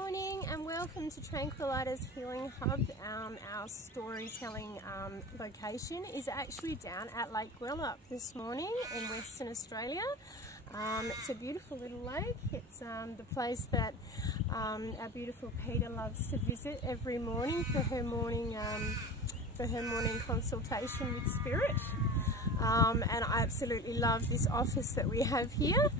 morning and welcome to Tranquilita's Healing Hub. Our storytelling location is actually down at Lake Gwelup this morning in Western Australia. It's a beautiful little lake. It's the place that our beautiful Peta loves to visit every morning for her morning consultation with Spirit. And I absolutely love this office that we have here.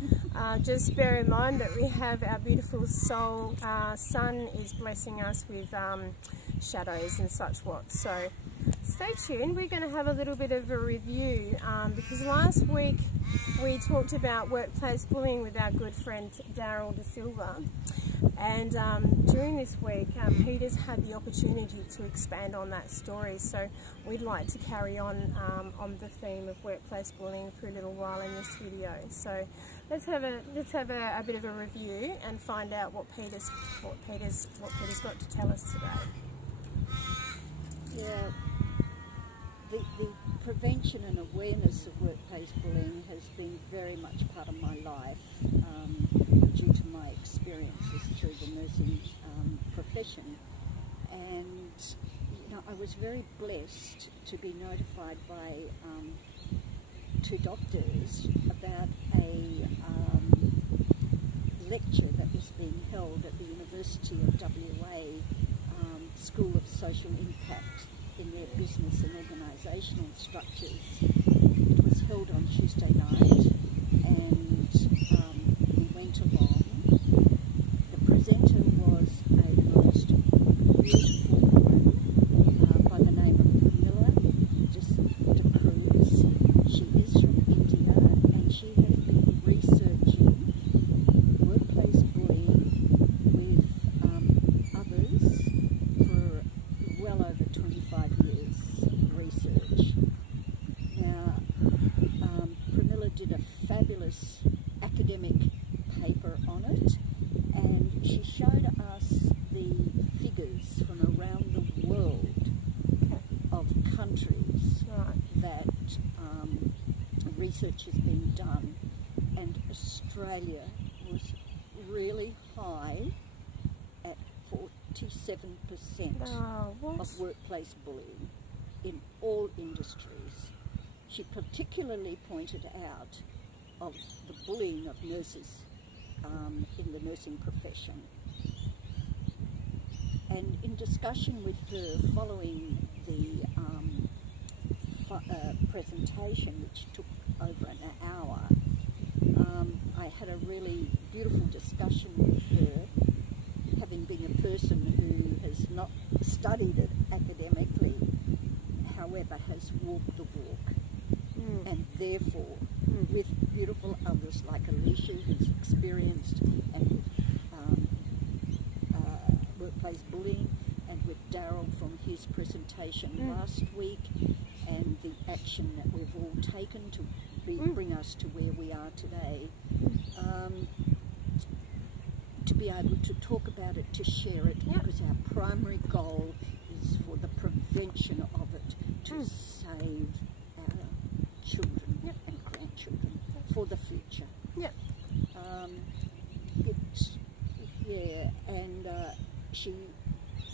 Just bear in mind that we have our beautiful soul sun is blessing us with shadows and such what. So stay tuned. We're going to have a little bit of a review because last week we talked about workplace bullying with our good friend Darryl de Silva. And during this week, Peter's had the opportunity to expand on that story. So we'd like to carry on the theme of workplace bullying for a little while in this video. So let's have a bit of a review and find out what Peter's got to tell us today. Yeah, the prevention and awareness of workplace bullying has been very much part of my life due to my experiences through the nursing profession. And you know, I was very blessed to be notified by two doctors about a lecture that was being held at the University of WA School of Social Impact in their business and organisational structures. It was held on Tuesday night, and we went along. The presenter was a most beautiful woman by the name of Premilla D'Cruz. She is from India, and she has been researching workplace bullying with others for well over 25 years research. Now, Premilla did a fabulous academic paper on it, and she showed us the figures from around the world of countries that research has been done, and Australia was really high at 47% of workplace bullying in all industries. She particularly pointed out of the bullying of nurses in the nursing profession. And in discussion with her following the presentation, which took over an hour, I had a really beautiful discussion with her, having been a person who has not studied it academically, however has walked the walk, and therefore with beautiful others like Alicia, who's experienced and workplace bullying, and with Darryl from his presentation last week, and the action that we've all taken to bring us to where we are today. To be able to talk about it, to share it, because our primary goal is for the prevention of it, to save our children and grandchildren for the future. And she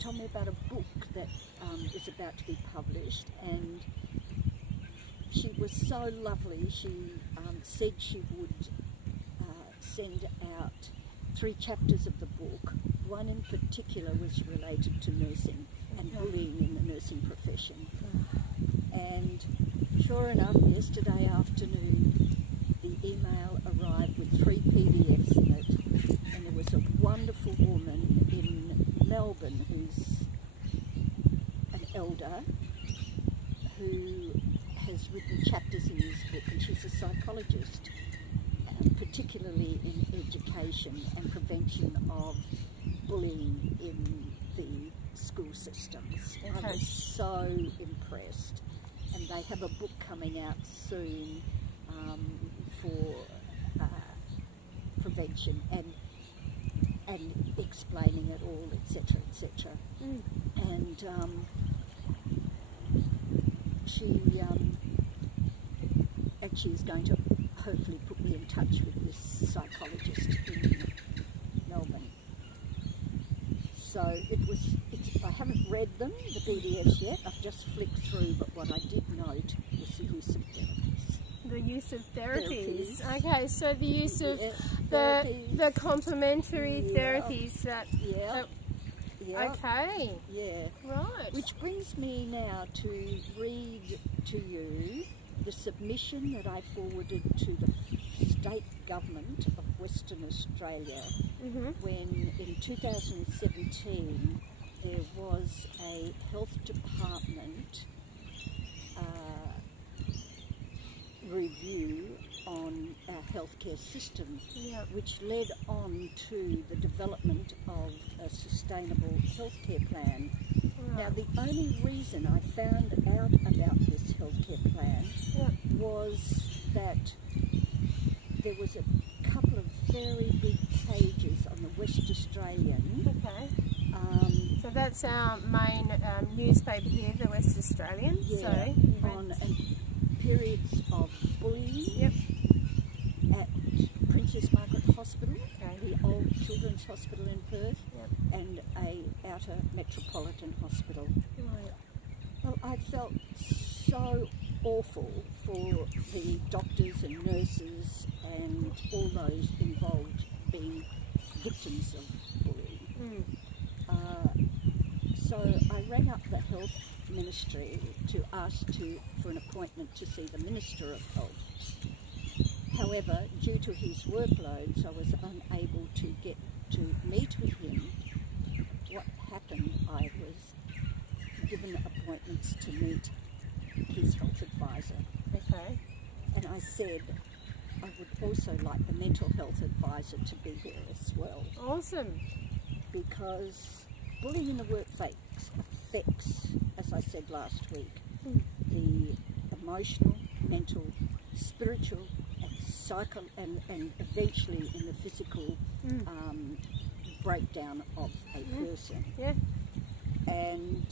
told me about a book that is about to be published, and she was so lovely. She said she would send out 3 chapters of the book. One in particular was related to nursing and bullying in the nursing profession. And sure enough, yesterday afternoon, the email arrived with 3 PDFs in it, and there was a wonderful woman in Melbourne who's an elder who has written chapters in this book, and she's a psychologist, particularly in education and prevention of bullying in the school systems. I was so impressed, and they have a book coming out soon for prevention and explaining it all, etc., etc. And she actually is going to hopefully put me in touch with this psychologist in Melbourne. So I haven't read them, the PDFs yet. I've just flicked through, but what I did note was the use of therapies. The use of therapies. Okay, so the use of the complementary therapies that. Okay. Yeah. Right. Which brings me now to read to you the submission that I forwarded to the state government of Western Australia when in 2017 there was a health department review on our healthcare system, which led on to the development of a sustainable healthcare plan. Now, the only reason I found out about this healthcare plan was that there was a couple of very big pages on the West Australian. Okay. So that's our main newspaper here, the West Australian. Yeah, so on periods of bullying at Princess Margaret Hospital, the old children's hospital in Perth, and a outer metropolitan hospital. Right. Well, I felt so awful for the doctors and nurses and all those involved being victims of bullying. So I rang up the health ministry to ask for an appointment to see the Minister of Health. However, due to his workloads, I was unable to get to meet with him. What happened, I was given appointments to meet his health advisor. Okay. And I said I would also like the mental health advisor to be here as well. Awesome. Because bullying in the workplace affects, as I said last week, the emotional, mental, spiritual, and eventually in the physical breakdown of a person. Yeah. And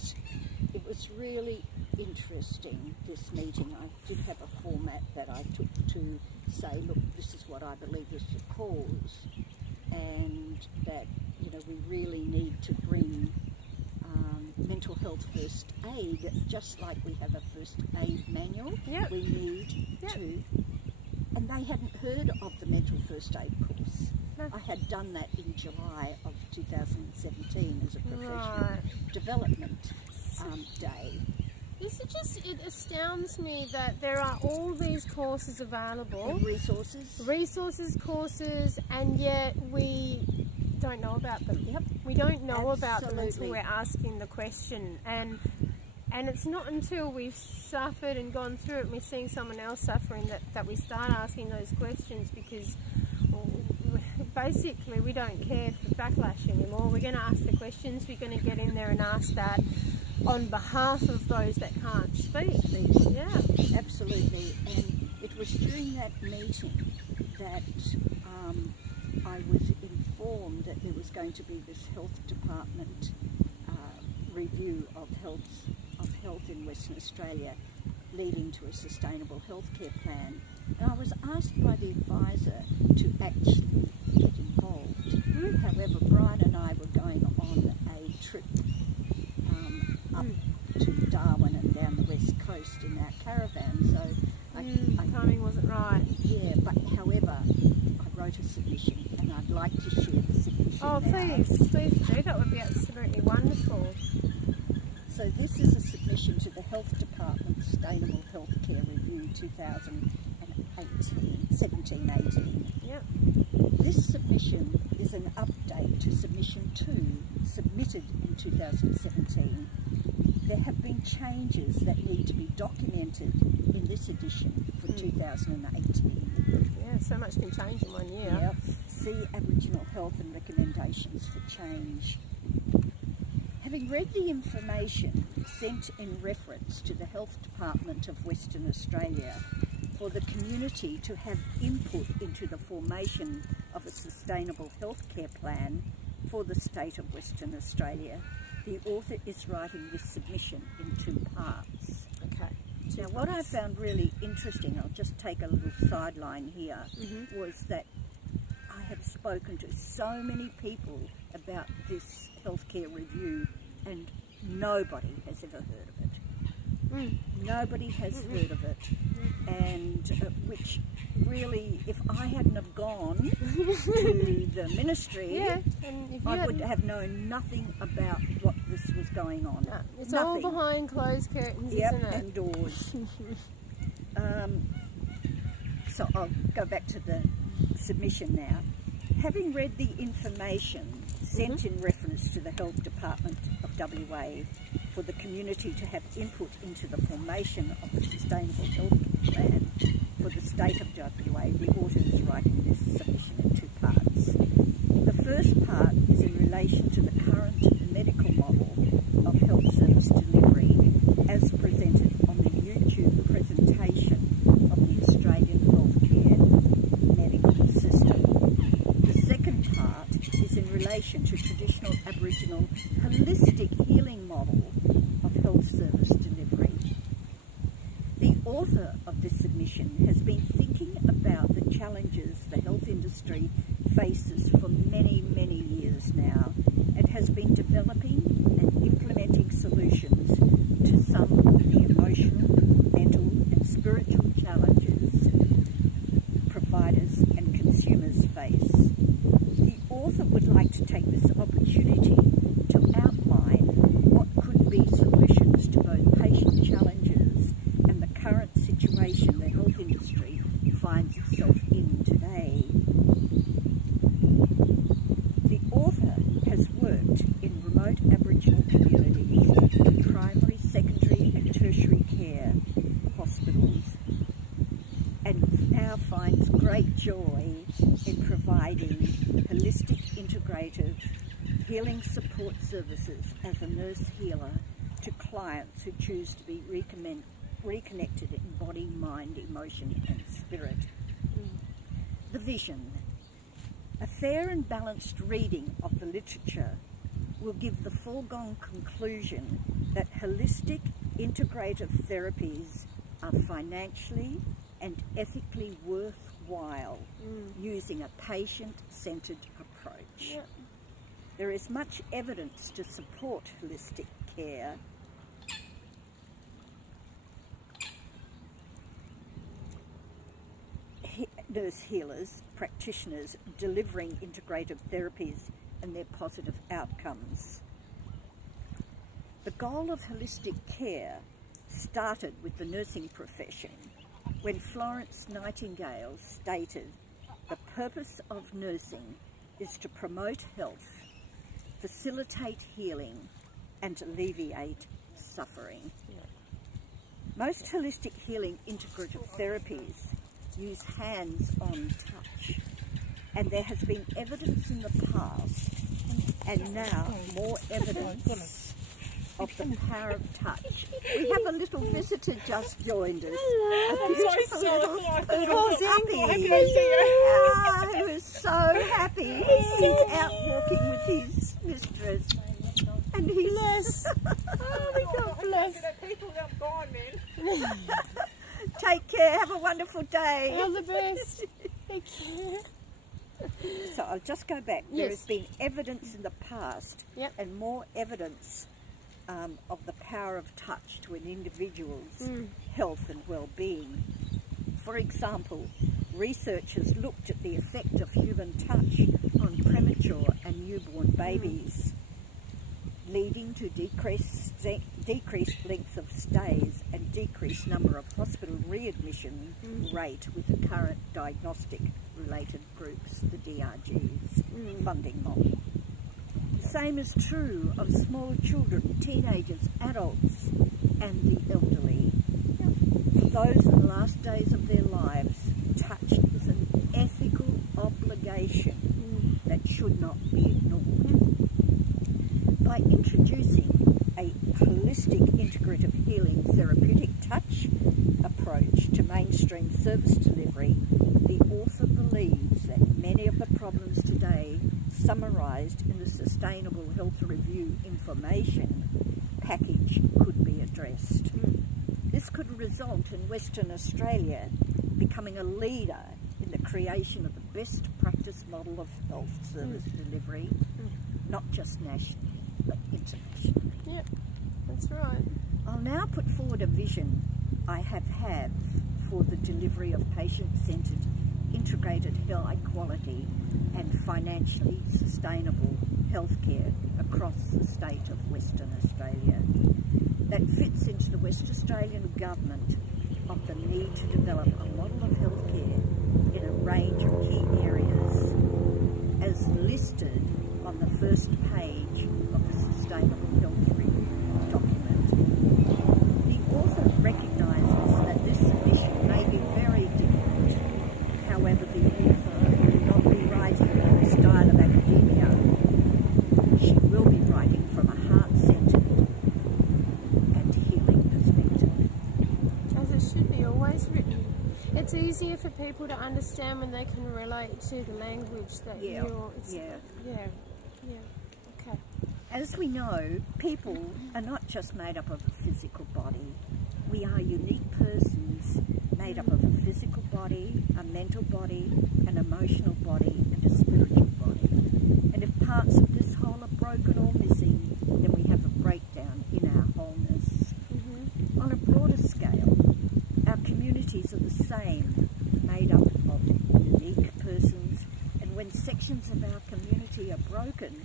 it was really interesting, this meeting. I did have a format that I took to say, look, this is what I believe is the cause, and that, you know, we really need to bring mental health first aid, just like we have a first aid manual. We need to. And they hadn't heard of the mental first aid course. No. I had done that in July of 2017 as a professional development day. It astounds me that there are all these courses available. And resources. Courses, and yet we don't know about them. We don't know about them until we're asking the question. And it's not until we've suffered and gone through it and we're seeing someone else suffering that we start asking those questions, because basically we don't care for backlash anymore. We're going to ask the questions, we're going to get in there and ask that on behalf of those that can't speak. Yeah, absolutely. And it was during that meeting that I was informed that there was going to be this health department review of health in Western Australia, leading to a sustainable healthcare plan. And I was asked by the advisor to actually get involved. However, Brian and I were going on a trip up to Darwin and down the west coast in our caravan, so timing wasn't right. Yeah, but however, I wrote a submission, and I'd like to share the submission. Oh, please do. That would be absolutely wonderful. So this is a submission to the Health Department Sustainable Healthcare Review 2017-18. Yep. This submission is an update to submission 2, submitted in 2017. There have been changes that need to be documented in this edition for 2018. Yeah, so much can change in 1 year. Yep. See Aboriginal Health and Recommendations for Change. Having read the information sent in reference to the Health Department of Western Australia for the community to have input into the formation of a sustainable healthcare plan for the state of Western Australia, the author is writing this submission in 2 parts. Okay. Now, what I found really interesting, I'll just take a little sideline here, was that I have spoken to so many people about this healthcare review, and nobody has ever heard of it. Nobody has heard of it, and which really, if I hadn't have gone to the ministry, I would have known nothing about what this was going on. No, it's nothing. all behind closed curtains, isn't it? And doors. So I'll go back to the submission now. Having read the information sent in reference to the Health Department of WA for the community to have input into the formation of the Sustainable Health Plan for the state of WA, the author is writing this submission in two parts. The first part is in relation to the current medical model of health service delivery as presented on the YouTube presentation of the Australian healthcare medical system. The second part is in relation to traditional Aboriginal holistic healing model of health service delivery. The author of this submission has been thinking about the challenges the health industry faces for many, many years now, and has been developing and implementing solutions to some of the emotional, mental and spiritual challenges providers and consumers face. The author would like to take this opportunity to outline what could be solutions to both patient challenges and the current situation the health industry finds itself in today. The author has worked in remote Aboriginal communities, in primary, secondary and tertiary care hospitals, and now finds great joy in providing holistic, integrative healing support services as a nurse healer to clients who choose to be reconnected in body, mind, emotion and spirit. The vision. A fair and balanced reading of the literature will give the foregone conclusion that holistic, integrative therapies are financially and ethically worthwhile using a patient-centred approach. There is much evidence to support holistic care nurse healers, practitioners delivering integrative therapies and their positive outcomes. The goal of holistic care started with the nursing profession when Florence Nightingale stated, "The purpose of nursing is to promote health, facilitate healing and alleviate suffering." Most holistic healing integrative therapies use hands-on touch, and there has been evidence in the past and now more evidence of the power of touch. We have a little visitor just joined us. Hello. A beautiful little puppy. Who is so happy. He's out walking with his mistress. And he's... Bless. Oh, bless. People that gone, man. Take care. Have a wonderful day. All the best. Thank you. So I'll just go back. There has been evidence in the past and more evidence of the power of touch to an individual's health and well-being. For example, researchers looked at the effect of human touch on premature and newborn babies, leading to decreased length of stays and decreased number of hospital readmission rate with the current diagnostic related groups, the DRGs, funding model. The same is true of small children, teenagers, adults and the elderly. For those in the last days of their lives, touch is an ethical obligation that should not be ignored. By introducing a holistic integrative healing therapeutic touch approach to mainstream service delivery, the author believes that many of the problems today summarised in the Sustainable Health Review information package could be addressed. This could result in Western Australia becoming a leader in the creation of the best practice model of health service delivery, not just nationally, but internationally. Yep, that's right. I'll now put forward a vision I have had for the delivery of patient-centred, integrated, high quality and financially sustainable healthcare across the state of Western Australia that fits into the West Australian Government of the need to develop a model of healthcare in a range of key areas as listed on the first page of the Sustainable Health Review document. The author recognises that this submission may be very different. However, the author will not be writing in the style of academia. She will be writing from a heart-centred and healing perspective. As it should be always written. It's easier for people to understand when they can relate to the language that okay. As we know, people are not just made up of a physical body. We are unique persons made up of a physical body, a mental body, an emotional body, and a spiritual body. And if parts of this whole are broken or missing, then we have a breakdown in our wholeness. On a broader scale, our communities are the same, made up of unique persons, and when sections of our community are broken,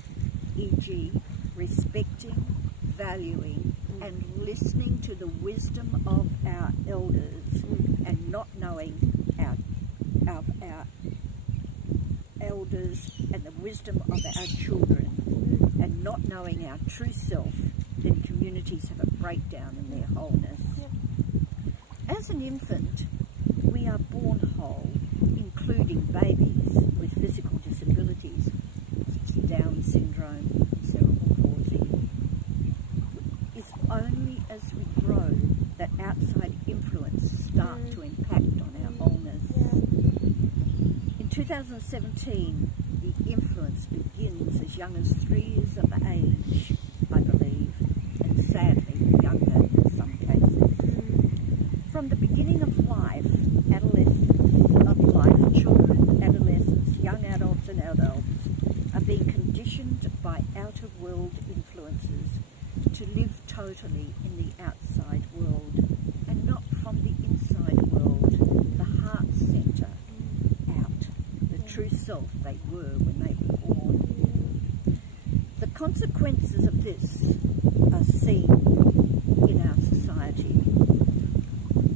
e.g. respecting, valuing and listening to the wisdom of our elders and not knowing our elders and the wisdom of our children and not knowing our true self, then communities have a breakdown in their wholeness. As an infant, we are born whole, including babies with physical disabilities, such as Down syndrome, cerebral palsy. It's only as we grow that outside influence start to impact on our wholeness. In 2017, the influence begins as young as 3 years of age, I believe, and sadly younger in some cases. From the beginning of life, children, adolescents, young adults and adults are being conditioned by outer world influences to live totally in the outside world and not from the inside world, the heart centre, out, the true self they were when they were born. The consequences of this are seen in our society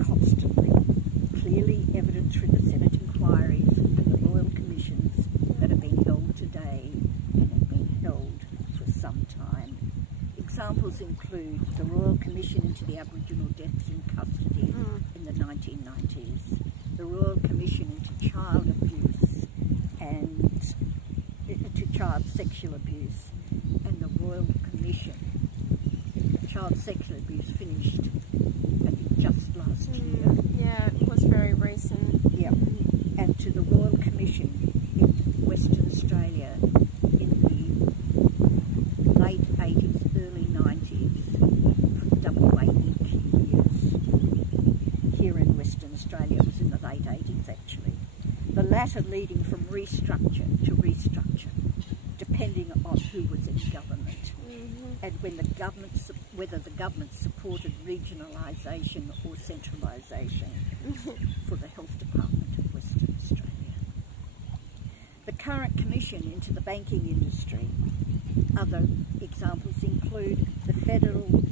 constantly, clearly evident through the Senate inquiries and the Royal Commissions that are being held today and have been held for some time. Examples include the Royal Commission into the Aboriginal deaths in custody in the 1990s, the Royal Commission into child abuse and to child sexual abuse, and the Royal Commission. Child sexual abuse finished, I think, just last year. Yeah, it was very recent. Yep. And to the Royal Commission in Western Australia in the late 80s, early 90s, for WA years. Here in Western Australia, it was in the late 80s actually. The latter leading from restructure to restructure, depending on who was in government. And when the government, whether the government supported regionalisation or centralisation for the Health Department of Western Australia. The current commission into the banking industry. Other examples include the federal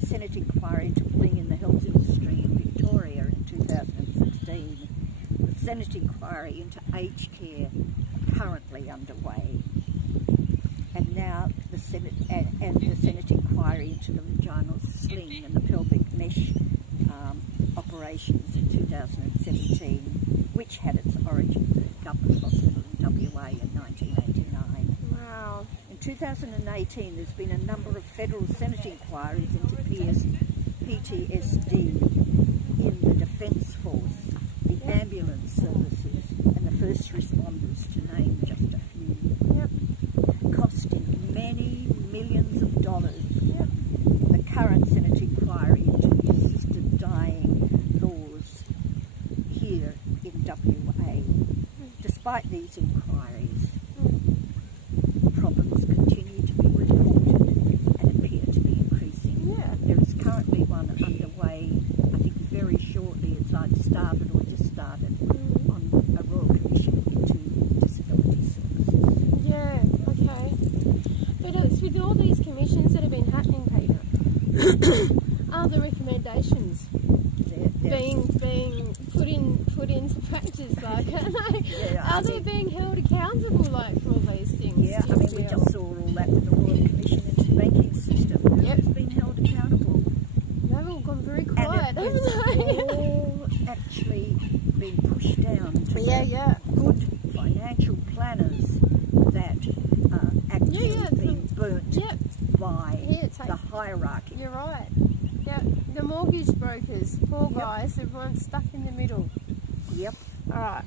Senate inquiry into bullying in the health industry in Victoria in 2016, the Senate inquiry into aged care currently underway, and now the Senate the Senate inquiry into the vaginal sling and the pelvic mesh operations in 2017, which had its origins at Government Hospital in WA in 1989. Wow. In 2018, there's been a number of federal Senate inquiries into PTSD in the Defence Force, the ambulance services, and the first responders, to name just a few, costing many millions of dollars. The current Senate inquiry into the assisted dying laws here in WA. Despite Despite these inquiries, problems continue to be reported and appear to be increasing. Yeah. There is currently one underway, I think very shortly, it's either started or just started, on a Royal Commission into Disability Services. Yeah, okay. But it's with all these commissions that have been happening, Peter, are the recommendations being put into practice, like, are they being held accountable, like, for all these things? Yeah, I mean, we just saw all that with the Royal Commission into the banking system. Who's been held accountable? They've all gone very quiet, and it's all actually been pushed down to good financial planners that are actually being burnt by the hierarchy. You're right. Yeah, the mortgage brokers, poor guys, everyone's stuck in the middle. Yep. All right.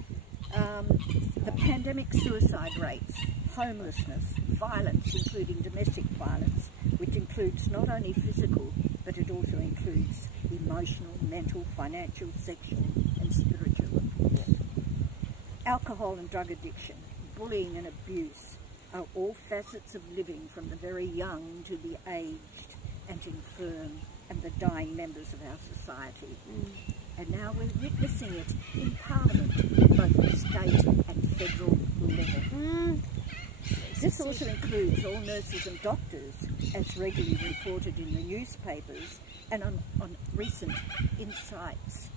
The pandemic suicide rates, homelessness, violence, including domestic violence, which includes not only physical, but it also includes emotional, mental, financial, sexual, and spiritual abuse. Alcohol and drug addiction, bullying and abuse are all facets of living, from the very young to the aged and infirm and the dying members of our society. And now we're witnessing it in Parliament, both at state and federal level. This also includes all nurses and doctors, as regularly reported in the newspapers and on recent Insights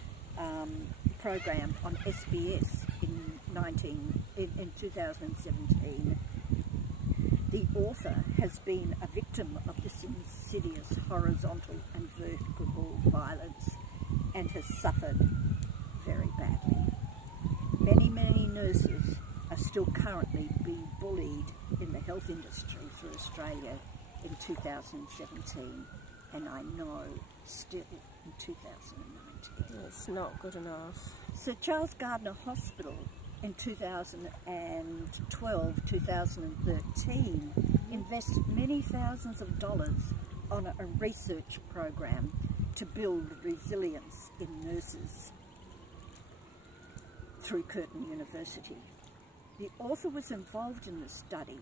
program on SBS in 2017. The author has been a victim of this insidious horizontal and vertical violence and has suffered very badly. Many nurses are still currently being bullied in the health industry for Australia in 2017, and I know still in 2019. It's not good enough. Sir Charles Gardner Hospital in 2012-2013 invested many thousands of dollars on a research program to build resilience in nurses through Curtin University. The author was involved in the study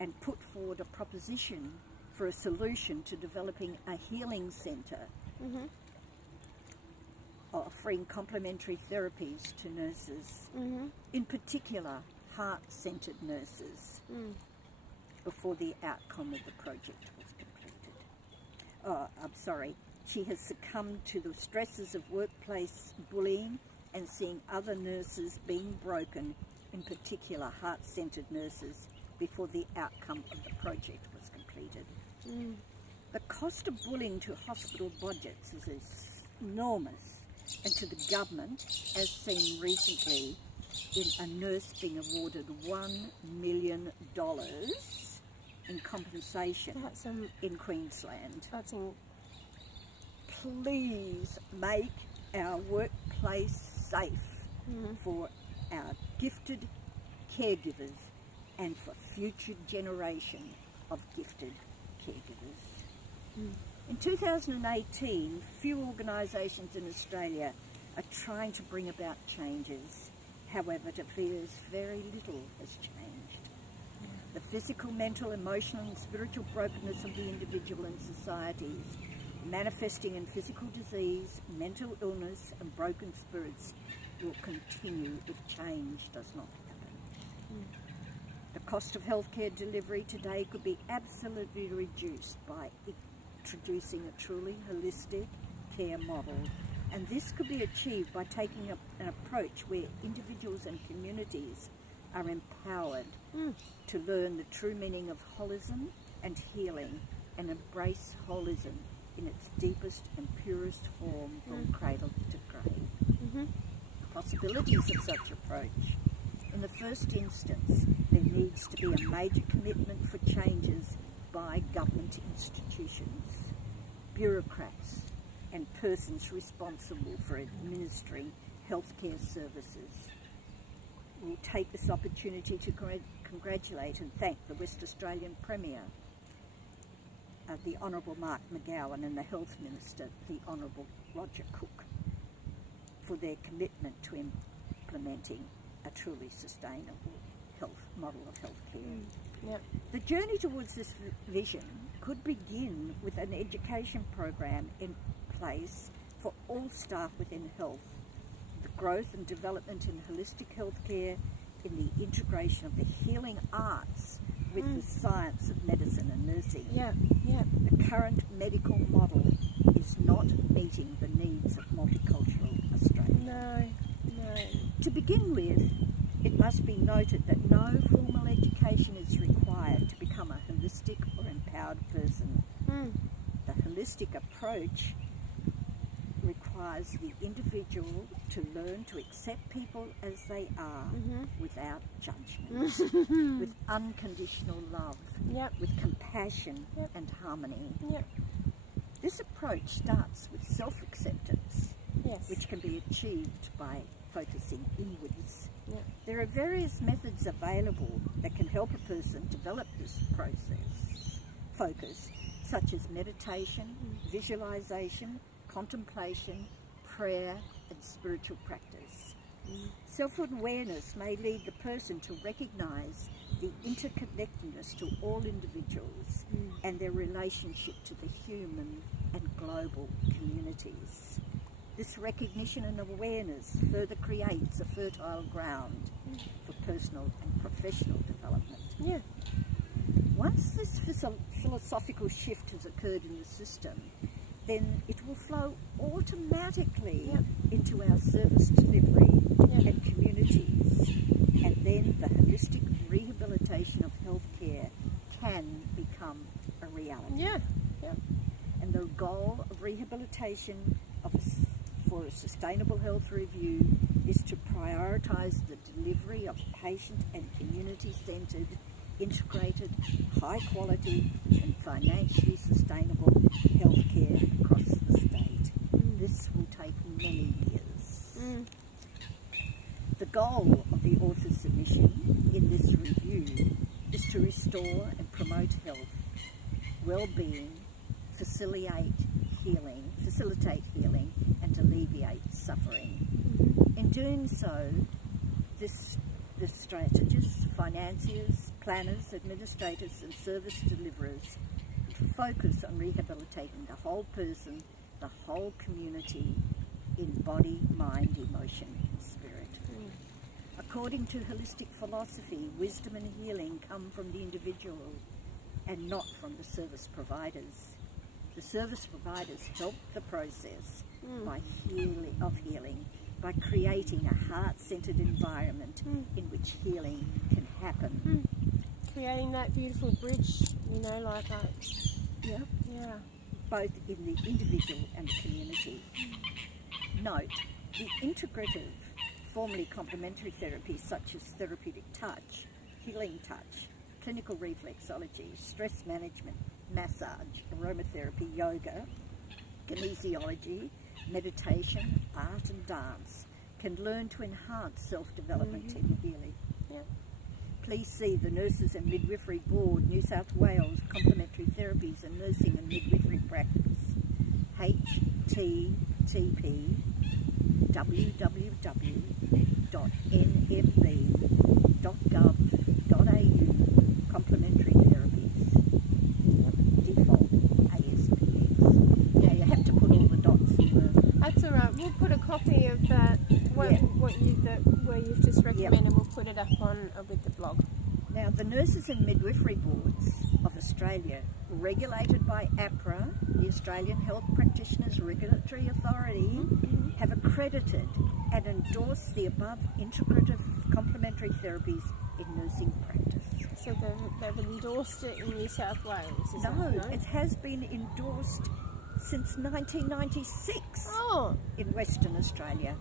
and put forward a proposition for a solution to developing a healing centre offering complementary therapies to nurses, in particular heart-centred nurses, before the outcome of the project was completed. She has succumbed to the stresses of workplace bullying and seeing other nurses being broken, in particular heart-centred nurses, before the outcome of the project was completed. The cost of bullying to hospital budgets is enormous, and to the government, as seen recently in a nurse being awarded $1 million in compensation in Queensland. Please make our workplace safe for our gifted caregivers and for future generation of gifted caregivers. In 2018, few organisations in Australia are trying to bring about changes. However, it appears very little has changed. The physical, mental, emotional and spiritual brokenness of the individual and societies, manifesting in physical disease, mental illness and broken spirits, will continue if change does not happen. The cost of healthcare delivery today could be absolutely reduced by introducing a truly holistic care model, and this could be achieved by taking an approach where individuals and communities are empowered to learn the true meaning of holism and healing and embrace holism in its deepest and purest form from cradle to grave. The possibilities of such approach. In the first instance, there needs to be a major commitment for changes by government institutions, bureaucrats and persons responsible for administering healthcare services. We'll take this opportunity to congratulate and thank the West Australian Premier, the Honourable Mark McGowan, and the Health Minister, the Honourable Roger Cook, for their commitment to implementing a truly sustainable health model of healthcare. Yep. The journey towards this vision could begin with an education program in place for all staff within health, the growth and development in holistic healthcare, in the integration of the healing arts with the science of medicine and nursing. Yep. Yep. The current medical model is not meeting the needs of multicultural Australia. No. To begin with, it must be noted that no formal education is required to become a holistic or empowered person. The holistic approach requires the individual to learn to accept people as they are without judgment, with unconditional love, Yep. with compassion and harmony. Yep. This approach starts with self-acceptance, Yes. which can be achieved by focusing inwards. Yep. There are various methods available that can help a person develop this focus, such as meditation, visualization, contemplation, prayer, and spiritual practice. Self-awareness may lead the person to recognize the interconnectedness to all individuals and their relationship to the human and global communities. This recognition and awareness further creates a fertile ground for personal and professional development. Yeah. Once this philosophical shift has occurred in the system, then it will flow automatically into our service delivery and communities, and then the holistic rehabilitation of healthcare can become a reality. Yeah. Yep. And the goal of rehabilitation for a sustainable health review is to prioritise the delivery of patient and community-centred, integrated, high-quality and financially sustainable healthcare across the state. This will take many years. The goal of the author's submission in this review is to restore and promote health, well-being, facilitate healing and alleviate suffering. In doing so, the strategists, financiers, planners, administrators and service deliverers focus on rehabilitating the whole person, the whole community in body, mind, emotion and spirit. According to holistic philosophy, wisdom and healing come from the individual and not from the service providers. The service providers help the process of healing by creating a heart-centered environment in which healing can happen. Creating that beautiful bridge, like that. Yeah. Yeah. Both in the individual and the community. Note, the integrative, formerly complementary therapies such as therapeutic touch, healing touch, clinical reflexology, stress management, massage, aromatherapy, yoga, kinesiology, meditation, art and dance can learn to enhance self-development in healing. Yep. Please see the Nurses and Midwifery Board, New South Wales, Complementary Therapies and Nursing and Midwifery Practice, http www.nmb.gov.au complementary therapies. Default ASPX. Now you have to put all the dots in the... That's alright. We'll put a copy of that, where you've just recommended, we'll put it up on with the blog. Now, the Nurses and Midwifery Boards of Australia, regulated by APRA, the Australian Health Practitioners Regulatory Authority, have accredited and endorsed the above integrative complementary therapies in nursing practice. So they've endorsed it in New South Wales, is No, that, it has been endorsed since 1996 in Western Australia.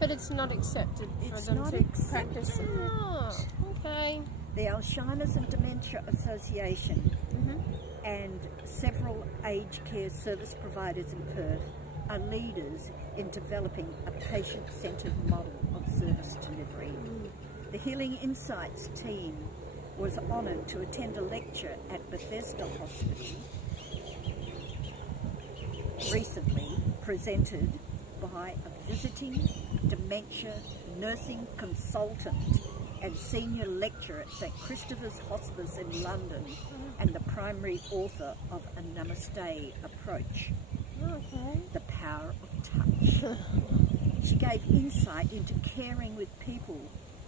But it's not accepted for them to practice. Oh, okay. The Alzheimer's and Dementia Association and several aged care service providers in Perth are leaders in developing a patient-centred model of service delivery. The Healing Insights team was honoured to attend a lecture at Bethesda Hospital recently, presented by a visiting dementia nursing consultant and senior lecturer at St Christopher's Hospice in London, and the primary author of A Namaste Approach, The Power of Touch. She gave insight into caring with people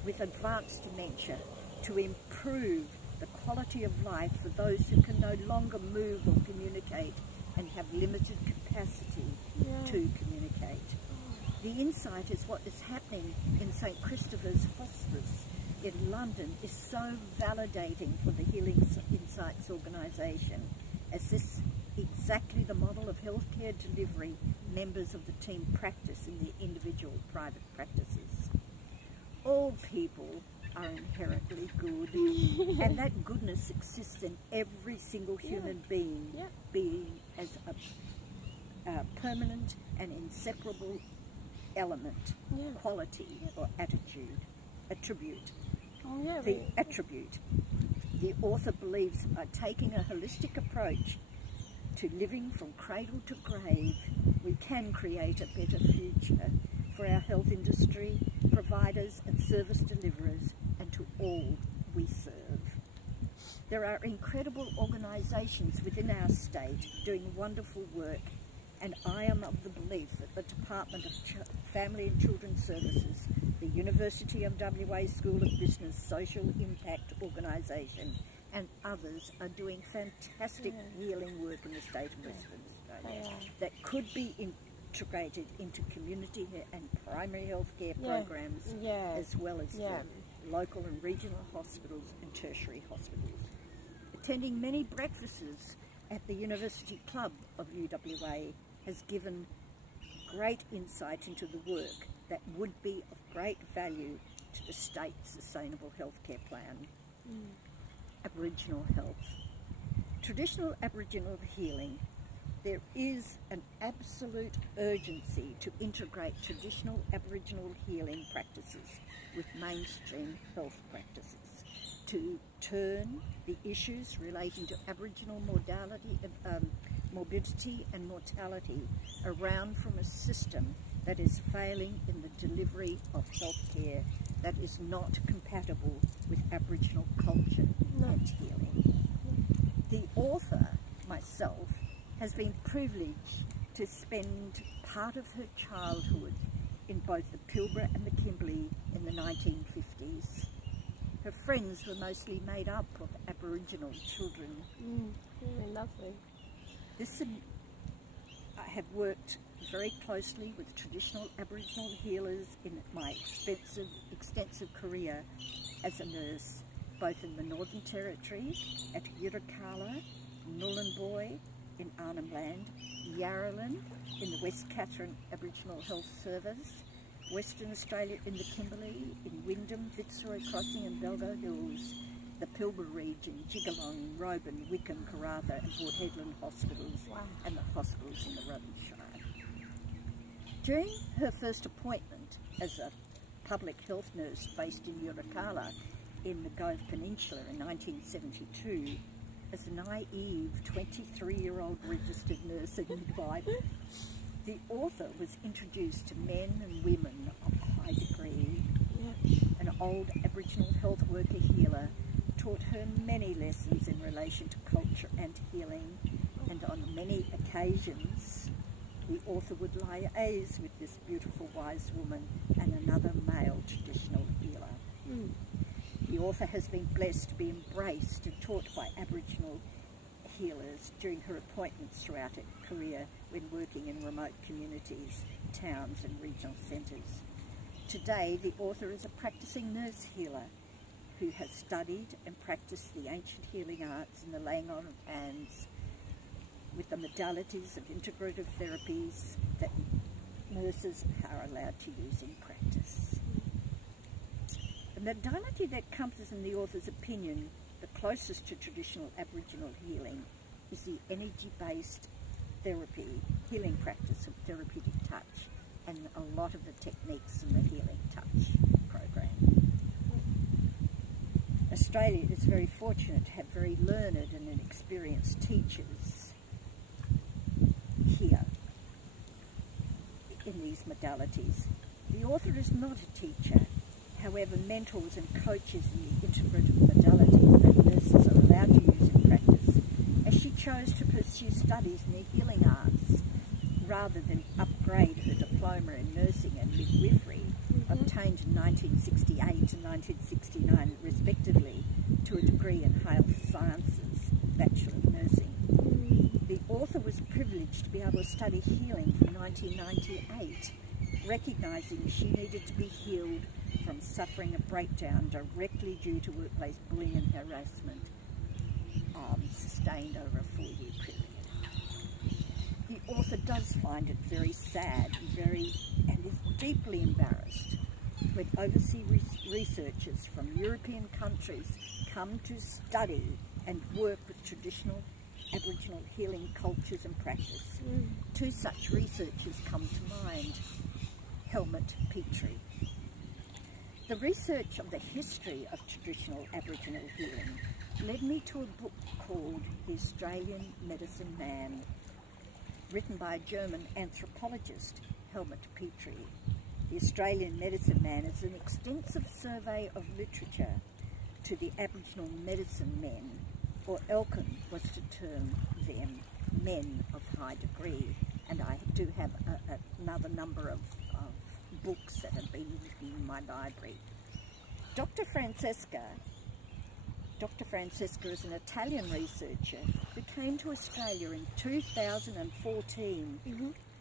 with advanced dementia to improve the quality of life for those who can no longer move or communicate and have limited capacity to communicate. The insight is what is happening in St Christopher's Hospice in London is so validating for the Healing Insights organisation, as this exactly the model of healthcare delivery members of the team practice in their individual private practices. All people are inherently good, and that goodness exists in every single human being as a permanent and inseparable element, quality or attribute. The attribute. The author believes by taking a holistic approach to living from cradle to grave, we can create a better future for our health industry, providers and service deliverers, and to all we serve. There are incredible organisations within our state doing wonderful work, and I am of the belief that the Department of Family and Children's Services, the University of WA School of Business Social Impact Organisation, and others are doing fantastic healing work in the state of Western Australia that could be integrated into community and primary health care programs, as well as the local and regional hospitals and tertiary hospitals. Attending many breakfasts at the University Club of UWA has given great insight into the work that would be of great value to the state's sustainable healthcare plan. Aboriginal health. Traditional Aboriginal healing. There is an absolute urgency to integrate traditional Aboriginal healing practices with mainstream health practices, to turn the issues relating to Aboriginal morbidity and mortality around from a system that is failing in the delivery of healthcare that is not compatible with Aboriginal culture and healing. The author, myself, has been privileged to spend part of her childhood in both the Pilbara and the Kimberley in the 1950s. Her friends were mostly made up of Aboriginal children. Really lovely. I have worked very closely with traditional Aboriginal healers in my extensive career as a nurse, both in the Northern Territory, at Yirrkala, Nhulunbuy in Arnhem Land, Yarralin in the West Katherine Aboriginal Health Service, Western Australia in the Kimberley, in Wyndham, Fitzroy Crossing and Belgo Hills, the Pilbara region, Jigalong, Roban, Wickham, Karratha and Port Hedland hospitals, and the hospitals in the Rutland Shire. During her first appointment as a public health nurse based in Yirrkala in the Gove Peninsula in 1972, as a naive 23-year-old registered nurse and midwife, the author was introduced to men and women of high degree. An old Aboriginal health worker healer taught her many lessons in relation to culture and healing, and on many occasions the author would liaise with this beautiful wise woman and another male traditional healer. The author has been blessed to be embraced and taught by Aboriginal healers during her appointments throughout her career when working in remote communities, towns and regional centres. Today, the author is a practising nurse healer who has studied and practiced the ancient healing arts and the laying on of hands with the modalities of integrative therapies that nurses are allowed to use in practice. The modality that comes, in the author's opinion, the closest to traditional Aboriginal healing is the energy-based therapy, healing practice of therapeutic touch, and a lot of the techniques in the Healing Touch program. Australia is very fortunate to have very learned and experienced teachers here in these modalities. The author is not a teacher, However, mentors and coaches in the integrative modalities that nurses are allowed to use in practice, as she chose to pursue studies in the healing arts rather than upgrade her diploma in nursing and midwifery, obtained in 1968 and 1969 respectively, to a degree in health sciences, Bachelor of Nursing. The author was privileged to be able to study healing from 1998, recognising she needed to be healed from suffering a breakdown directly due to workplace bullying and harassment sustained over a 4-year period. The author does find it very sad and is deeply embarrassed when overseas researchers from European countries come to study and work with traditional Aboriginal healing cultures and practice. Two such researchers come to mind: Helmut Petrie. The research of the history of traditional Aboriginal healing led me to a book called The Australian Medicine Man, written by a German anthropologist, Helmut Petrie. The Australian Medicine Man is an extensive survey of literature to the Aboriginal medicine men, or Elkin was to term them, men of high degree. And I do have another number of books that have been written in my library. Dr. Francesca is an Italian researcher who came to Australia in 2014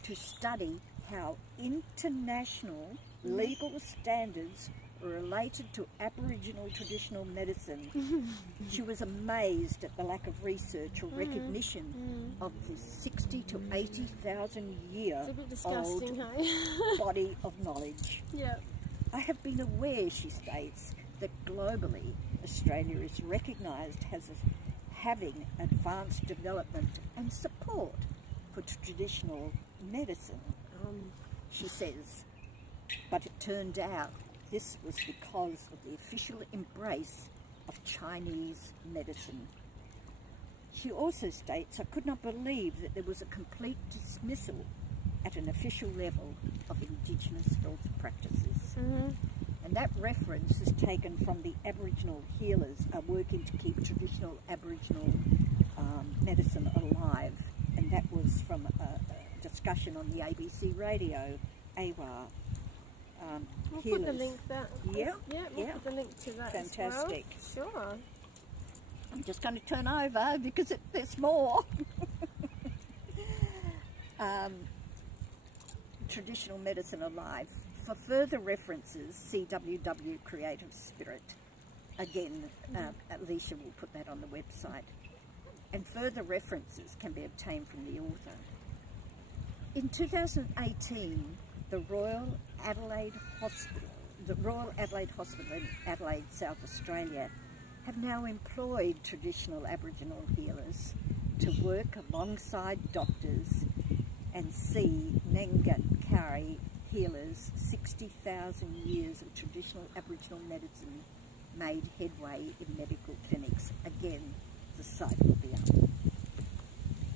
to study how international legal standards were related to Aboriginal traditional medicine. She was amazed at the lack of research or recognition of the 60 to 80,000 year old body of knowledge. I have been aware, she states, that globally Australia is recognised as having advanced development and support for traditional medicine. She says, but it turned out this was because of the official embrace of Chinese medicine. She also states, I could not believe that there was a complete dismissal at an official level of Indigenous health practices. And that reference is taken from the Aboriginal healers are working to keep traditional Aboriginal medicine alive. And that was from a discussion on the ABC radio, AWA. We'll healers. put the link that. We'll put the link to that. Fantastic. As well. Sure. I'm just going to turn over because there's more. Traditional medicine alive. For further references, see www Creative Spirit. Again, Alicia will put that on the website. And further references can be obtained from the author. In 2018, the Royal Adelaide Hospital in Adelaide, South Australia, have now employed traditional Aboriginal healers to work alongside doctors and see Nangakari healers. 60,000 years of traditional Aboriginal medicine made headway in medical clinics. Again, the site will be up.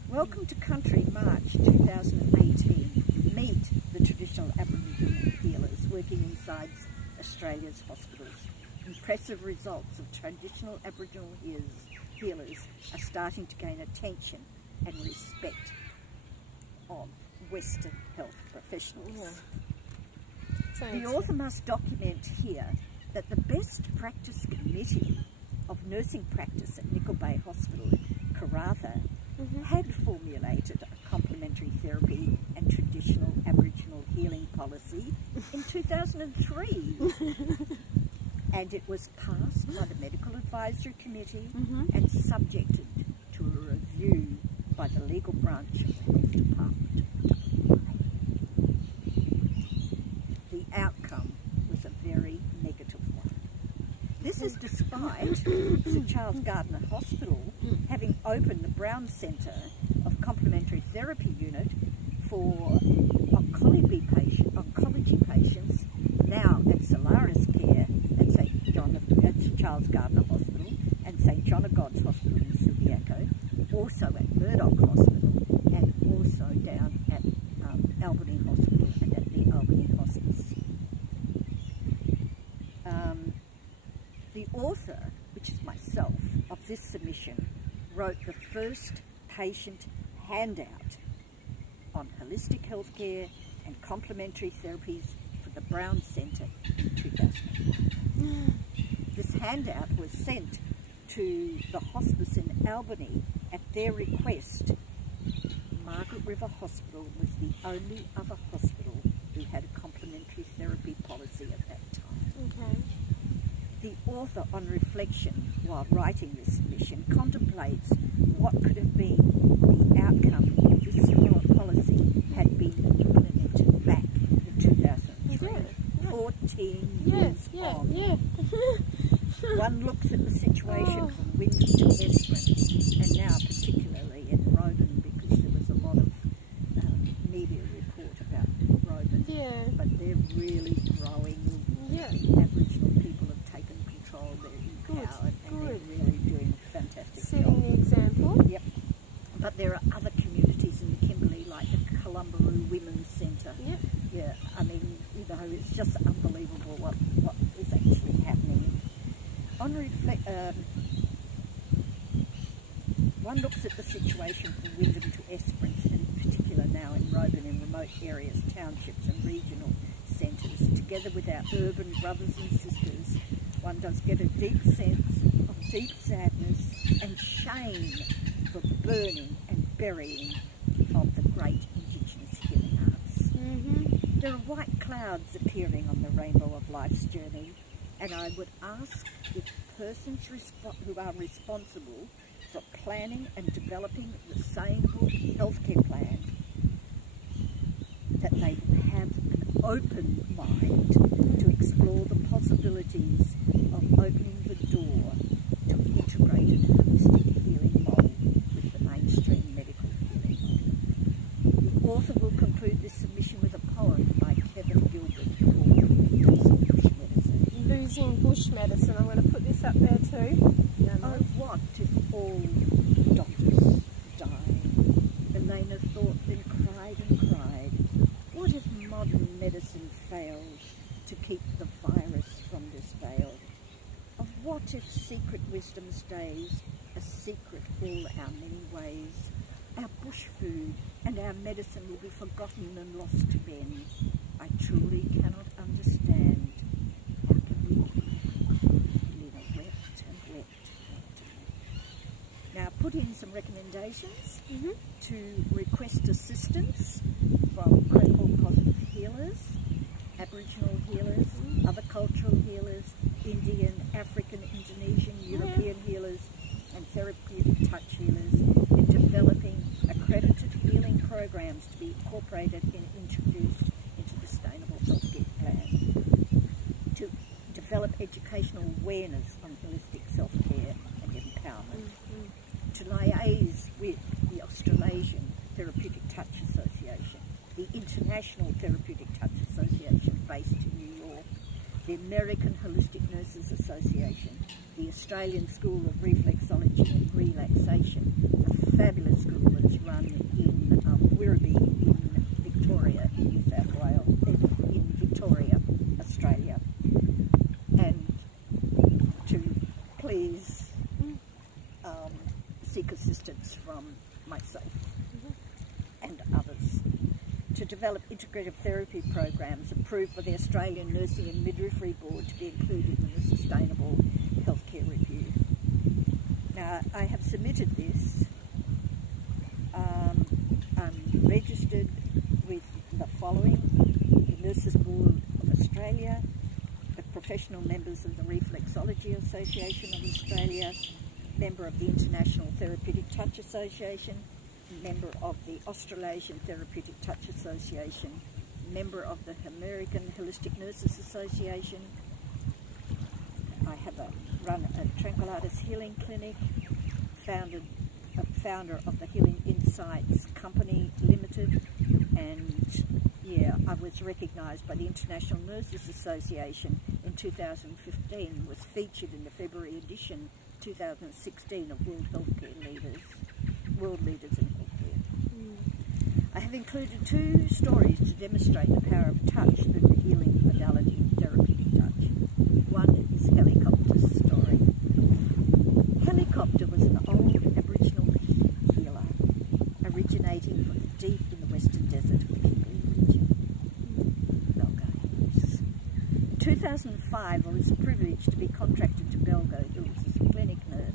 Welcome to Country, March 2018. Meet the traditional Aboriginal healers working inside Australia's hospitals. Impressive results of traditional Aboriginal healers are starting to gain attention and respect of Western health professionals. The author must document here that the Best Practice Committee of Nursing Practice at Nickel Bay Hospital, Karratha, had formulated a complementary therapy and traditional Aboriginal healing policy in 2003. And it was passed by the Medical Advisory Committee and subjected to a review by the legal branch of the Health Department. The outcome was a very negative one. This is despite St Charles Gardner Hospital having opened the Brown Centre of Complementary Therapy Unit for oncology patients, now at Solaris Care at St Charles Gardner Hospital and St John of God's Hospital in Subiaco, also at Murdoch Hospital, and also down at Albany Hospital and at the Albany Hospice. the first patient handout on holistic healthcare and complementary therapies for the Brown Centre in 2001. This handout was sent to the hospice in Albany at their request. Margaret River Hospital was the only other hospital who had a complementary therapy policy at that time. Okay. The author, on reflection while writing this submission, contemplates what could have been the outcome if this policy had been implemented back in 2003. Yeah. 14 years on. Yeah. One looks at the situation from Windsor to Esperance, and now particularly in Roden, because there was a lot of media report about Roden. Yeah. But they're really growing. Yeah. The Aboriginal people have taken control. They're empowered, and they're really doing a fantastic job. Setting the example. Yep. But there are other communities in the Kimberley, like the Columbaroo Women's Centre. Yep. Yeah, I mean, you know, it's just unbelievable what is actually happening. On one looks at the situation from Wyndham to Esperance, and in particular now in Roden, in remote areas, townships and regional centres, together with our urban brothers and sisters. One does get a deep sense of deep sadness and shame for the burning and burying of the great Indigenous healing arts. Mm-hmm. There are white clouds appearing on the rainbow of life's journey, and I would ask if persons who are responsible for planning and developing the same healthcare plan, that they have an open mind to explore the possibilities of opening the door to integrated holistic healing model with the mainstream medical healing model. The author will conclude this submission with a poem by Kevin Gilbert called Losing Bush Medicine. Losing bush medicine. I'm going to put this up there too. Oh, what if all doctors died? Elena thought, then cried and cried. What if modern medicine fails to keep the virus from this veil? Of what if secret wisdom stays a secret all our many ways? Our bush food and our medicine will be forgotten and lost to men. I truly cannot understand. How can we keep? Lena wept and wept. Now put in some recommendations to request assistance from credible positive healers, Aboriginal healers, other cultural healers, Indian, African, Indonesian, European healers, and therapeutic touch healers, in developing accredited healing programs to be incorporated and introduced into the Sustainable Healthcare Plan, to develop educational awareness on holistic self-care and empowerment, to liaise with the Australasian Therapeutic Touch Association, the International Therapeutic Touch Association based in New York, the American Holistic Nurses Association, the Australian School of Reflexology and Relaxation, a fabulous school that's run in Werribee in Victoria, in New South Wales, in Victoria, Australia, and to please seek assistance from myself and others to develop integrative therapy programs approved by the Australian Nursing and Midwifery Board to be included in the Sustainable Healthcare Review. Now, I have submitted this. I'm registered with the following: the Nurses Board of Australia, the professional members of the Reflexology Association of Australia, member of the International Therapeutic Touch Association, member of the Australasian Therapeutic Touch Association, member of the American Holistic Nurses Association. I have run a Tranquilitis Healing Clinic, founder of the Healing Insights Company Limited, and yeah, I was recognised by the International Nurses Association in 2015, was featured in the February edition 2016 of World Leaders in Healthcare. I have included 2 stories to demonstrate the power of touch through the healing modality therapeutic touch. One is Helicopter's story. Helicopter was an old Aboriginal 2005, I was privileged to be contracted to Belgo, who was a clinic nurse,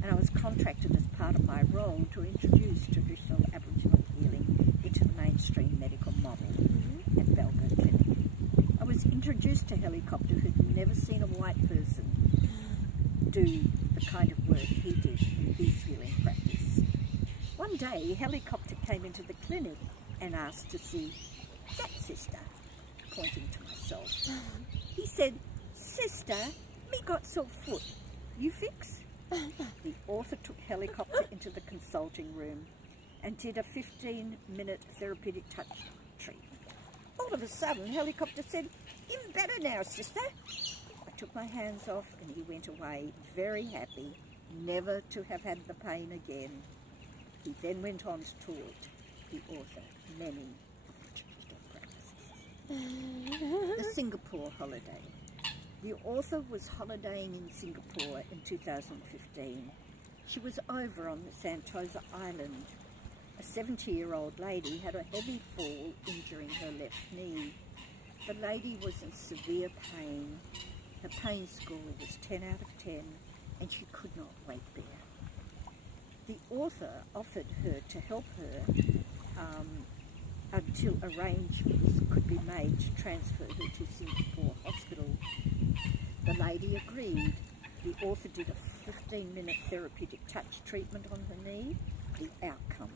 and I was contracted as part of my role to introduce traditional Aboriginal healing into the mainstream medical model at Belgo Clinic. I was introduced to Helicopter, who'd never seen a white person do the kind of work he did in his healing practice. One day, Helicopter came into the clinic and asked to see that sister, pointing to myself. He said, "Sister, me got sore foot. You fix?" The author took Helicopter into the consulting room and did a 15-minute therapeutic touch treatment. All of a sudden, Helicopter said, "Even better now, sister." I took my hands off and he went away very happy, never to have had the pain again. He then went on to taught the author many of the traditional practices. The Singapore holiday. The author was holidaying in Singapore in 2015. She was over on the Sentosa Island. A 70-year-old lady had a heavy fall, injuring her left knee. The lady was in severe pain. Her pain score was 10 out of 10, and she could not wait there. The author offered her to help her until arrangements could be made to transfer her to Singapore Hospital. The lady agreed. The author did a 15-minute therapeutic touch treatment on her knee. The outcome: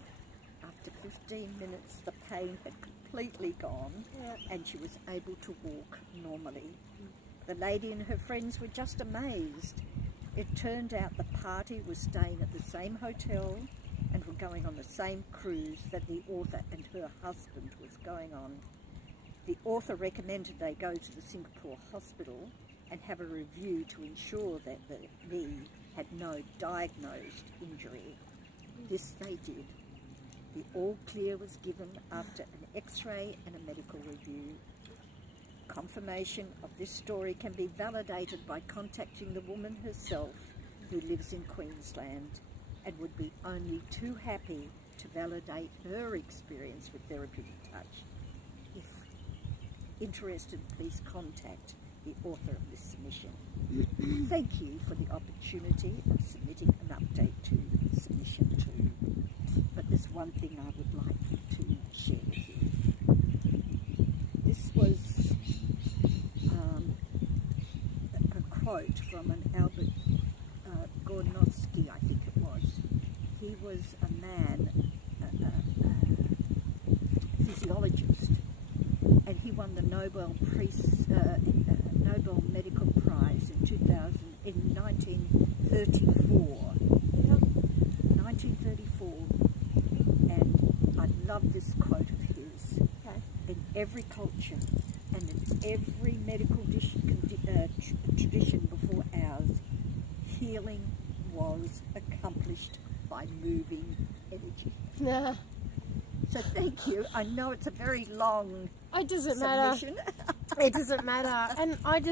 after 15 minutes, the pain had completely gone and she was able to walk normally. The lady and her friends were just amazed. It turned out the party was staying at the same hotel and were going on the same cruise that the author and her husband was going on. The author recommended they go to the Singapore hospital and have a review to ensure that the knee had no diagnosed injury. This they did. The all clear was given after an x-ray and a medical review. Confirmation of this story can be validated by contacting the woman herself, who lives in Queensland and would be only too happy to validate her experience with therapeutic touch. If interested, please contact the author of this submission. Thank you for the opportunity of submitting an update to submission 2. But there's one thing I would like to share with you. This was a quote from an Albert Gornowski, I think it was. He was a man, a physiologist, and he won the Nobel Medical Prize in 1934. 1934, and I love this quote of his. In every culture and in every medical tradition before ours, healing was accomplished by moving energy. So thank you. I know it's a very long submission. It doesn't matter. And I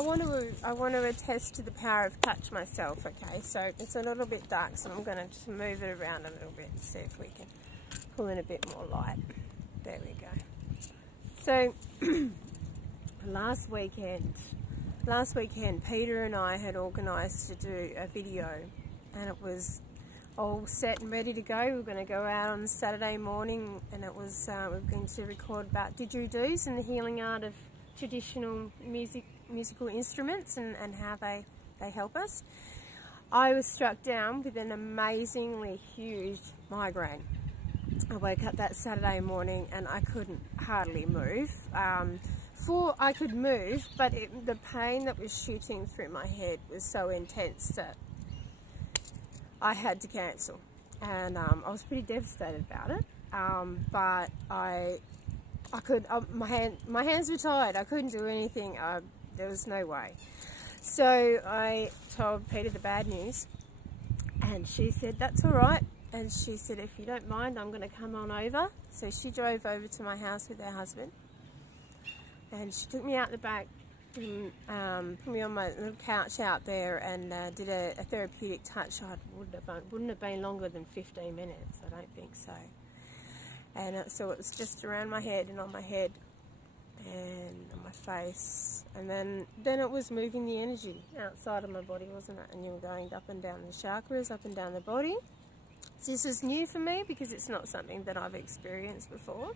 want to attest to the power of touch myself. Okay, so it's a little bit dark, so I'm going to just move it around a little bit and see if we can pull in a bit more light. There we go. So last weekend, Peter and I had organised to do a video, and it was all set and ready to go. We were going to go out on Saturday morning, and it was we were going to record about didgeridoos and the healing art of traditional musical instruments and how they help us. I was struck down with an amazingly huge migraine. I woke up that Saturday morning and I couldn't hardly move. I could move, but the pain that was shooting through my head was so intense that I had to cancel, and I was pretty devastated about it. But I could. My hands were tied. I couldn't do anything. There was no way. So I told Peta the bad news, and she said that's all right. And she said, if you don't mind, I'm going to come on over. So she drove over to my house with her husband, and she took me out the back, put me on my little couch out there, and did a therapeutic touch. Wouldn't have been longer than 15 minutes, I don't think so. And so it was just around my head and on my head. and on my face, and then it was moving the energy outside of my body, wasn't it? And you were going up and down the chakras, up and down the body. So this was new for me because it's not something that I've experienced before.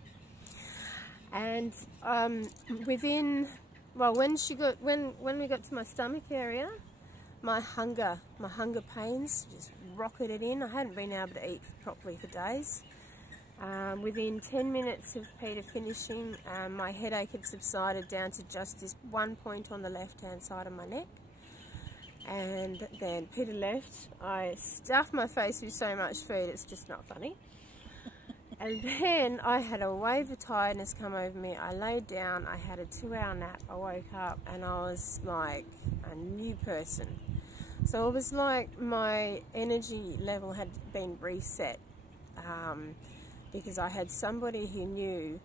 And when we got to my stomach area, my hunger pains just rocketed in. I hadn't been able to eat properly for days. Within 10 minutes of Peter finishing, my headache had subsided down to just this one point on the left-hand side of my neck. And then Peter left. I stuffed my face with so much food, it's just not funny. And then I had a wave of tiredness come over me. I laid down, I had a 2-hour nap, I woke up and I was like a new person. So it was like my energy level had been reset, because I had somebody who knew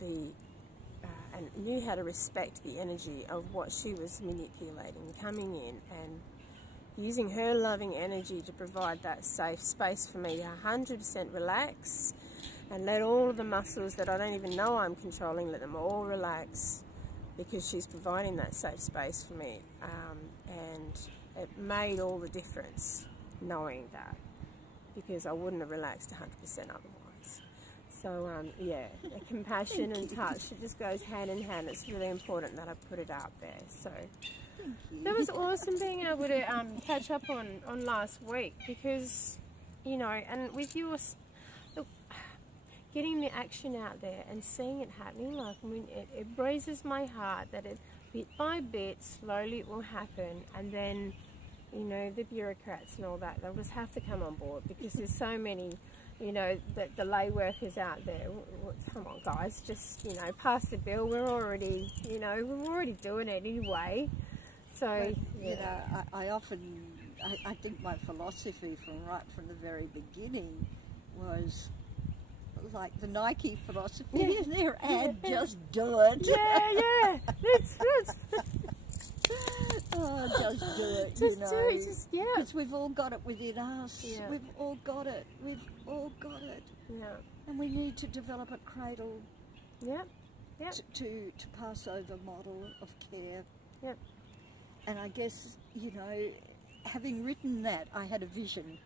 and knew how to respect the energy of what she was manipulating, coming in and using her loving energy to provide that safe space for me to 100% relax and let all of the muscles that I don't even know I'm controlling, let them all relax, because she's providing that safe space for me. And it made all the difference knowing that, because I wouldn't have relaxed 100% otherwise. So yeah, the compassion and touch, it just goes hand in hand. It's really important that I put it out there. So that was awesome being able to catch up on last week, because, you know, and with your, look, getting the action out there and seeing it happening, like, I mean, it braises my heart that it, bit by bit, slowly it will happen, and then, you know, the bureaucrats and all that, they'll just have to come on board, because there's so many, you know, the lay workers out there. Come on, guys, just, you know, pass the bill. We're already, you know, we're already doing it anyway. So, well, yeah. You know, I think my philosophy right from the very beginning was like the Nike philosophy in their ad, just do it. Yeah, that's oh, just do it, just you know. do it, just, yeah. Because we've all got it within us. Yeah. We've all got it. We've all got it. Yeah. And we need to develop a cradle. Yep. To pass over model of care. Yep. And I guess, you know, having written that, I had a vision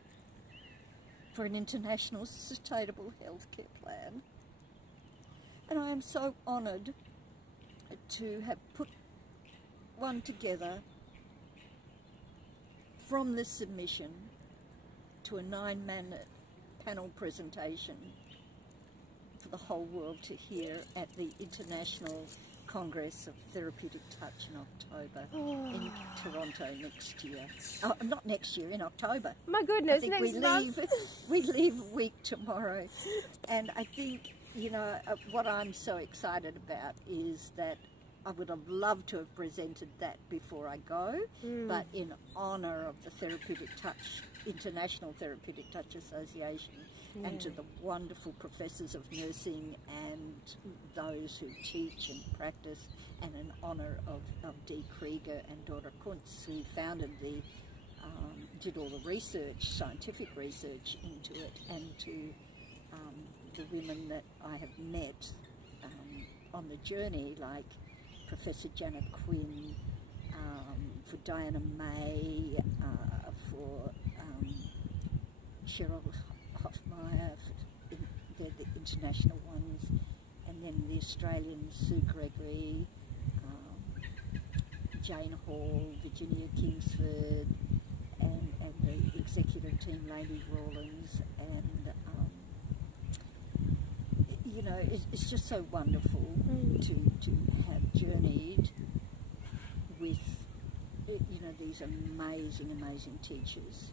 for an international sustainable healthcare plan. And I am so honoured to have put one together from this submission to a 9-man panel presentation for the whole world to hear at the International Congress of Therapeutic Touch in October in Toronto next year. Oh, not next year, in October. My goodness, I think we leave a week tomorrow. And I think, you know, what I'm so excited about is that I would have loved to have presented that before I go, but in honour of the Therapeutic Touch, International Therapeutic Touch Association, and to the wonderful professors of nursing and those who teach and practice, and in honour of Dee Krieger and Dora Kuntz, who founded did all the research, scientific research into it, and to the women that I have met on the journey, like Professor Janet Quinn, for Diana May, for Cheryl Hoffmeyer, they're the international ones, and then the Australian Sue Gregory, Jane Hall, Virginia Kingsford, and the executive team, Lady Rawlins, and you know, it's just so wonderful to have journeyed with, you know, these amazing teachers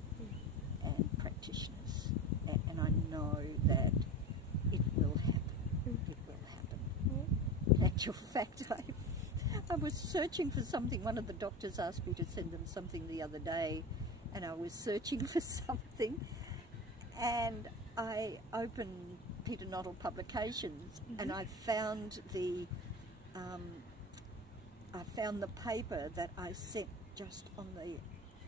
and practitioners, and I know that it will happen. It will happen. In actual fact, I was searching for something. One of the doctors asked me to send them something the other day, and I was searching for something, and I opened Peter Noddle Publications, and I found the paper that I sent just on the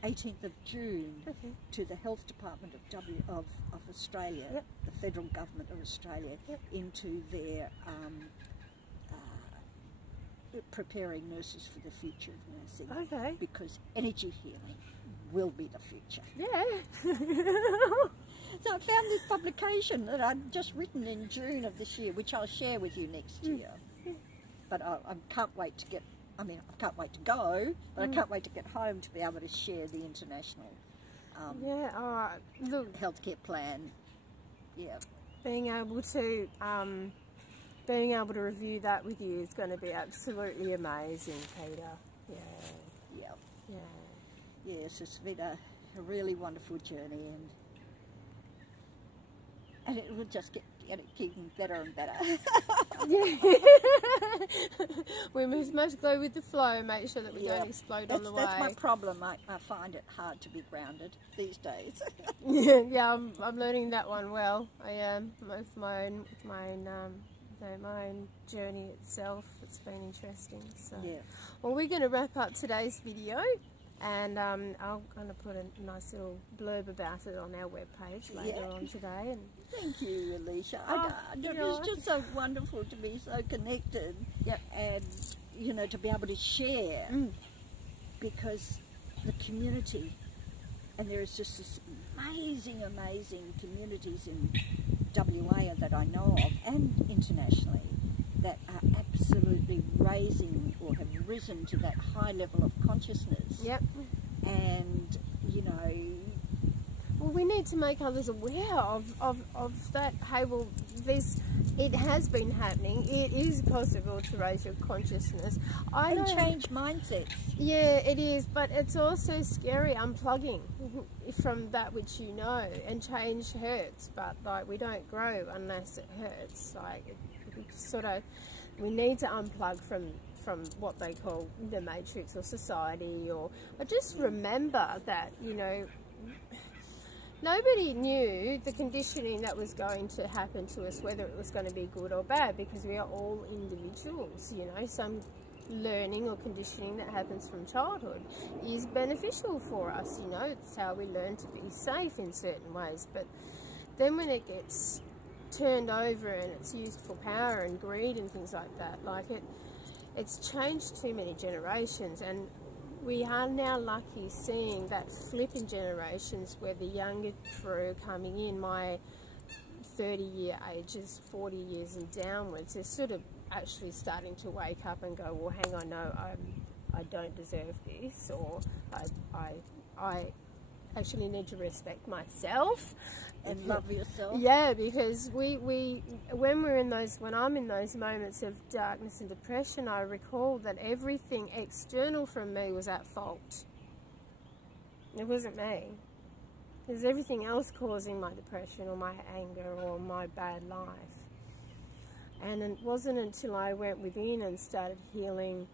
18th of June to the Health Department of Australia, the Federal Government of Australia, into their preparing nurses for the future of nursing. Okay. Because energy healing will be the future. Yeah. So I found this publication that I'd just written in June of this year, which I'll share with you next year. But I can't wait to get, I can't wait to go, but I can't wait to get home to be able to share the international look, healthcare plan. Yeah. being able to review that with you is going to be absolutely amazing, Peter. Yeah. Yeah. Yeah. Yes, it's been a really wonderful journey, and it will just keep better and better. We must go with the flow, make sure that we don't explode on the way. That's my problem. I find it hard to be grounded these days. Yeah, I'm learning that one well. I am with my own journey itself. It's been interesting. So, well, we're going to wrap up today's video. And I'm going to put a nice little blurb about it on our webpage later on today. And thank you, Alicia. It's just so wonderful to be so connected, and to be able to share, because the community, and there's just this amazing communities in WA that I know of, and internationally, that are absolutely raising or have risen to that high level of consciousness. Yep. And, well, we need to make others aware of that. Hey, well, it has been happening. It is possible to raise your consciousness. And change mindsets. Yeah, it is, but it's also scary unplugging from that which you know, and change hurts, but like we don't grow unless it hurts. Like we need to unplug from what they call the matrix or society, or just remember that, nobody knew the conditioning that was going to happen to us, whether it was going to be good or bad, because we are all individuals. Some learning or conditioning that happens from childhood is beneficial for us. It's how we learn to be safe in certain ways, but then when it gets turned over and it's used for power and greed and things like that, it's changed too many generations, and we are now lucky seeing that flip in generations, where the younger crew coming in, my 30-year ages, 40 years and downwards, they're sort of actually starting to wake up and go, well, hang on, no, I don't deserve this, or I actually need to respect myself and love yourself. Yeah, because when I'm in those moments of darkness and depression, I recall that everything external from me was at fault. It wasn't me. It was everything else causing my depression or my anger or my bad life. And it wasn't until I went within and started healing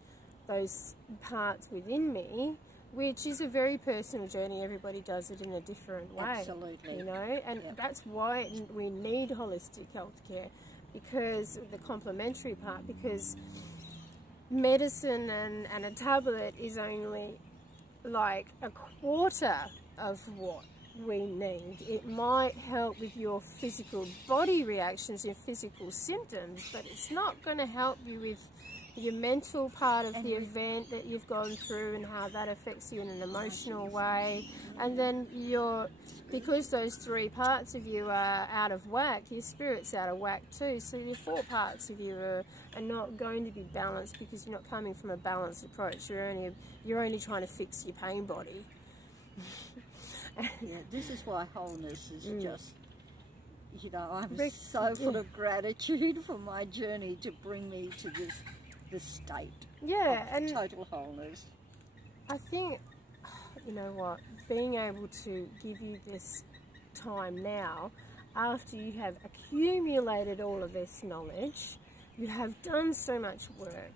those parts within me, which is a very personal journey. Everybody does it in a different way. Absolutely. And that's why we need holistic healthcare, because the complementary part, because medicine and a tablet is only like a quarter of what we need. It might help with your physical body reactions, your physical symptoms, but it's not going to help you with your mental part of the event that you've gone through and how that affects you in an emotional way. And then because those three parts of you are out of whack, your spirit's out of whack too, so your four parts of you are not going to be balanced, because you're not coming from a balanced approach. You're only trying to fix your pain body. This is why wholeness is just, I'm so full of gratitude for my journey to bring me to this state of total wholeness. I think, being able to give you this time now, after you have accumulated all of this knowledge, you have done so much work.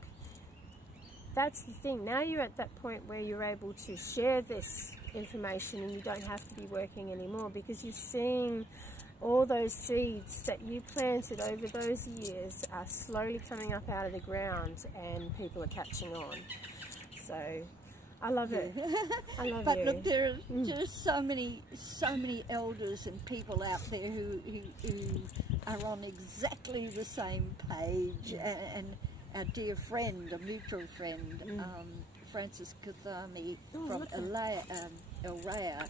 That's the thing. Now you're at that point where you're able to share this information, and you don't have to be working anymore, because you're seeing all those seeds that you planted over those years are slowly coming up out of the ground, and people are catching on. So I love it. I love but you. Look, there are so many elders and people out there who are on exactly the same page, and our dear friend, a mutual friend, Frances Kathami from Elrea.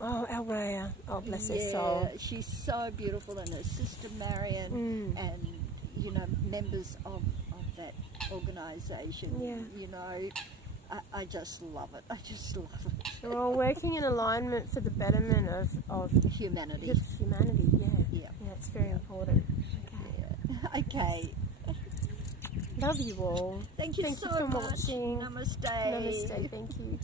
Oh, Alraya. Oh, bless her Yeah, soul. she's so beautiful, and her sister Marion, and you know, members of that organisation. Yeah. You know, I just love it. I just love it. We're all working in alignment for the betterment of Humanity. humanity. Yeah. Yeah. Yeah, it's very important. Yeah. Okay. Love you all. Thank you Thank so you for much. watching. Namaste. Namaste. Thank you.